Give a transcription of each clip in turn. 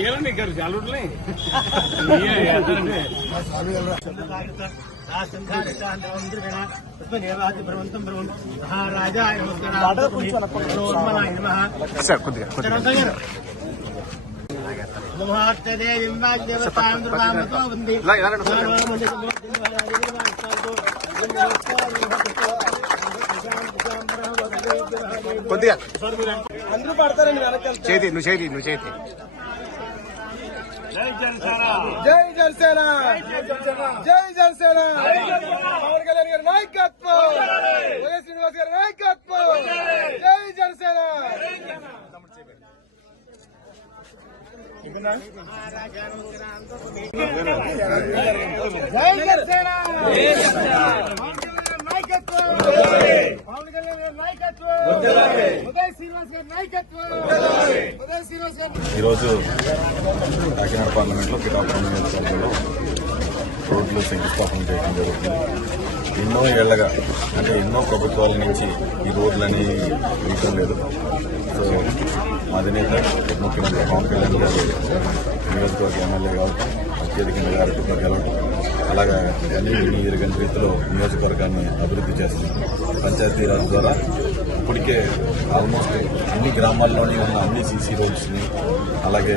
ఏలని గారు చాలుట్లే సార్ కొద్దిగా కొద్దిగా. కొద్దిగా. అందరూ పడతారండి వెనకాల చేతి నువ్వు చేతి నువ్వు చేతి. జై జనసేన. జై జనసేన. పవన్ కళ్యాణ్ గారి నాయకత్వం. వైఎస్ శ్రీనివాస్ గారి నాయకత్వం. జై జనసేన. జై జనసేన నాయకత్వం పవన్ కళ్యాణ్ గారి నాయకత్వం ఉదయ్ శ్రీనివాస్ గారి నాయకత్వం ఉదయ్ శ్రీనివాస్ గారి ఈరోజు కాకినాడ పార్లమెంట్లో పిఠాపురం నియోజకవర్గంలో రోడ్లు శంకుస్థాపన చేయడం జరుగుతుంది. ఎన్నో ఏళ్ళగా అంటే ఎన్నో ప్రభుత్వాల నుంచి ఈ రోడ్లని వేయటం లేదు. సో అధినేత ముఖ్యమంత్రి పవన్ కళ్యాణ్ గారు నియోజకవర్గ ఎమ్మెల్యే కావటం అత్యధిక మెజారిటీతో గెలవటం అలాగా అన్ని ఎరుగని రీతిలో నియోజకవర్గాన్ని అభివృద్ధి చేస్తున్నారు. పంచాయతీరాజ్ ద్వారా ఇప్పటికే ఆల్మోస్ట్ అన్ని గ్రామాల్లోనే ఉన్న అన్ని సీసీ రోడ్స్ని అలాగే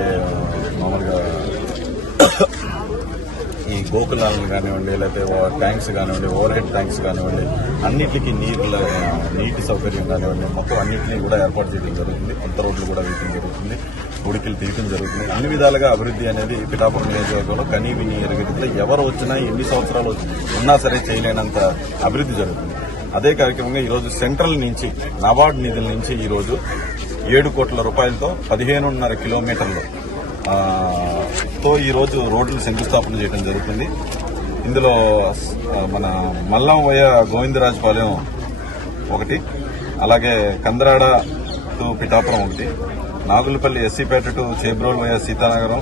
మామూలుగా ఈ గోకులాలను కానివ్వండి లేకపోతే ట్యాంక్స్ కానివ్వండి ఓవర్ హెడ్ ట్యాంక్స్ కానివ్వండి అన్నిటికీ నీళ్ళ నీటి సౌకర్యం కానివ్వండి మొత్తం అన్నింటినీ కూడా ఏర్పాటు చేయడం జరుగుతుంది. కొత్త రోడ్లు కూడా వేయడం జరుగుతుంది. ఉడికిలు తీయటం జరుగుతుంది. అన్ని విధాలుగా అభివృద్ధి అనేది పిఠాపురం నియోజకవర్గంలో కనీ విని ఎరగతిలో ఎవరు వచ్చినా ఎన్ని సంవత్సరాలు ఉన్నా సరే చేయలేనంత అభివృద్ధి జరుగుతుంది. అదే కార్యక్రమంగా ఈరోజు సెంట్రల్ నుంచి నబార్డ్ నిధుల నుంచి ఈరోజు ఏడు కోట్ల రూపాయలతో పదిహేనున్నర కిలోమీటర్లు తో ఈరోజు రోడ్లు శంకుస్థాపన చేయడం జరుగుతుంది. ఇందులో మన మల్లం గోవిందరాజపాలెం ఒకటి అలాగే కందరాడ టు పిఠాపురం ఒకటి నాగులపల్లి ఎస్సీపేట టు చేబ్రోల్ వయ సీతానగరం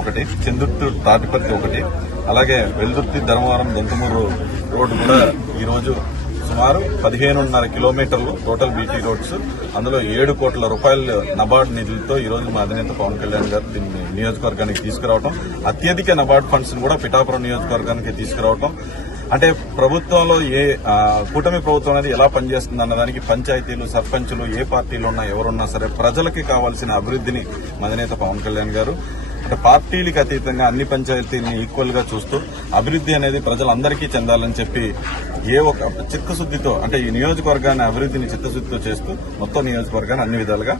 ఒకటి చెందుర్తి తాటిపత్తి ఒకటి అలాగే వెల్దుర్తి ధర్మవరం దొంతమూరు రోడ్డు కూడా ఈరోజు సుమారు పదిహేనున్నర కిలోమీటర్లు టోటల్ బీటీ రోడ్స్. అందులో ఏడు కోట్ల రూపాయల నబార్డ్ నిధులతో ఈ రోజు మా అధినేత పవన్ కళ్యాణ్ గారు దీన్ని నియోజకవర్గానికి తీసుకురావడం అత్యధిక నబార్డ్ ఫండ్స్ కూడా పిఠాపురం నియోజకవర్గానికి తీసుకురావడం అంటే ప్రభుత్వంలో ఏ కూటమి ప్రభుత్వం అనేది ఎలా పనిచేస్తుంది అన్నదానికి పంచాయతీలు సర్పంచులు ఏ పార్టీలు ఉన్నా ఎవరున్నా సరే ప్రజలకి కావాల్సిన అభివృద్ధిని మధినేత పవన్ కళ్యాణ్ గారు అంటే పార్టీలకు అతీతంగా అన్ని పంచాయతీలని ఈక్వల్గా చూస్తూ అభివృద్ధి అనేది ప్రజలందరికీ చెందాలని చెప్పి ఏ ఒక చిత్తశుద్దితో అంటే ఈ నియోజకవర్గాన్ని అభివృద్ధిని చిత్తశుద్దితో చేస్తూ మొత్తం నియోజకవర్గాన్ని అన్ని విధాలుగా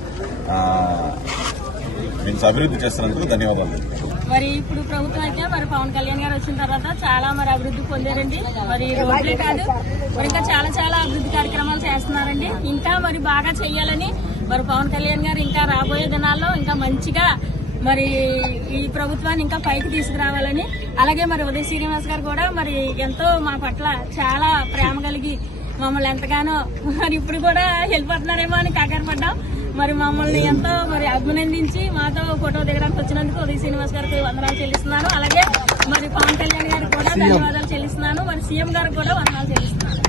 ఆ, అభివృద్ధి చేస్తున్నందుకు ధన్యవాదాలు. మరి ఇప్పుడు ప్రభుత్వం అయితే మరి పవన్ కళ్యాణ్ గారు వచ్చిన తర్వాత చాలా మరి అభివృద్ధి పొందారండి. మరి రోడ్లే కాదు మరి ఇంకా చాలా చాలా అభివృద్ధి కార్యక్రమాలు చేస్తున్నారండి. ఇంకా మరి బాగా చేయాలని మరి పవన్ కళ్యాణ్ గారు ఇంకా రాబోయే దినాల్లో ఇంకా మంచిగా మరి ఈ ప్రభుత్వాన్ని ఇంకా పైకి తీసుకురావాలని అలాగే మరి ఉదయ శ్రీనివాస్ గారు కూడా మరి ఎంతో మా పట్ల చాలా ప్రేమ కలిగి మమ్మల్ని ఎంతగానో మరి ఇప్పుడు కూడా వెళ్ళిపోతున్నారేమో అని కాకరపడ్డాం. మరి మమ్మల్ని ఎంతో మరి అభినందించి మాతో ఫోటో దిగడానికి వచ్చినందుకు ఉదయ్ శ్రీనివాస్ గారికి వందనాలు చెల్లిస్తున్నాను. అలాగే మరి పవన్ కళ్యాణ్ గారికి కూడా ధన్యవాదాలు చెల్లిస్తున్నాను. మరి సీఎం గారికి కూడా వందనాలు చెల్లిస్తున్నాను.